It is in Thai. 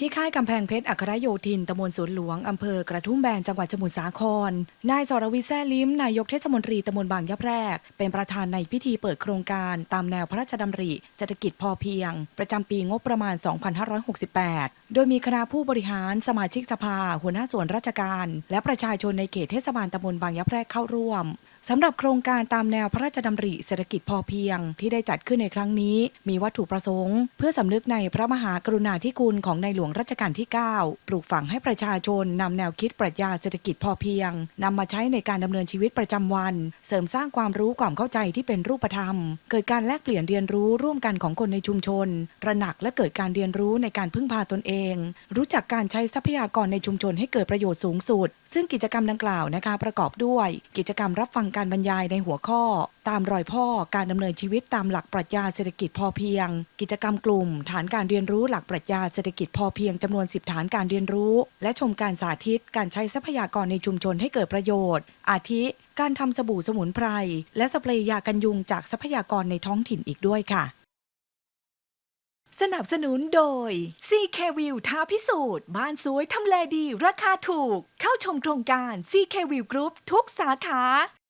ที่ค่ายกำแพงเพชรอัครโยธินตำบลสวนหลวงอำเภอกระทุ่มแบนจังหวัดสมุทรสาคร นายสรวิแซ่ลิ้ม นายกเทศมนตรีตำบลบางยะแพรก เป็นประธานในพิธีเปิดโครงการตามแนวพระราชดำริเศรษฐกิจพอเพียง ประจำปีงบประมาณ 2568 โดยมีคณะผู้บริหารสมาชิกสภา หัวหน้าส่วนราชการ และประชาชนในเขตเทศบาลตำบลบางยะแพรกเข้าร่วม สำหรับโครงการตามแนวพระราชดำริเศรษฐกิจพอเพียง ที่ได้จัดขึ้นในครั้งนี้ มีวัตถุประสงค์ เพื่อสำนึกในพระมหากรุณาธิคุณของในหลวงรัชกาลที่ 9 ปลูกฝังให้ประชาชนนำแนวคิดปรัชญาเศรษฐกิจพอเพียงนำมาใช้ในการดำเนินชีวิตประจำวัน เสริมสร้างความรู้ความเข้าใจที่เป็นรูปธรรม เกิดการแลกเปลี่ยนเรียนรู้ร่วมกันของคนในชุมชนระหนักและเกิดการเรียนรู้ในการพึ่งพาตนเอง รู้จักการใช้ทรัพยากรในชุมชนให้เกิดประโยชน์สูงสุด ซึ่งกิจกรรมดังกล่าวนะคะประกอบด้วย กิจกรรมรับฟังการบรรยายในหัวข้อ ตามรอยพ่อการดำเนินชีวิตตามหลักปรัชญาเศรษฐกิจพอเพียง กิจกรรมกลุ่ม ฐานการเรียนรู้หลักปรัชญาเศรษฐกิจพอเพียงจำนวน 10 ฐานการเรียนรู้ และชมการสาธิตการใช้ทรัพยากรในชุมชนให้เกิดประโยชน์ อาทิ การทำสบู่สมุนไพรและสเปรย์ยากันยุงจากทรัพยากรในท้องถิ่นอีกด้วยค่ะสนับสนุนโดย CK View ท้าพิสูจน์ บ้านสวยทำเลดี ราคาถูก เข้าชมโครงการ CK View Group ทุกสาขา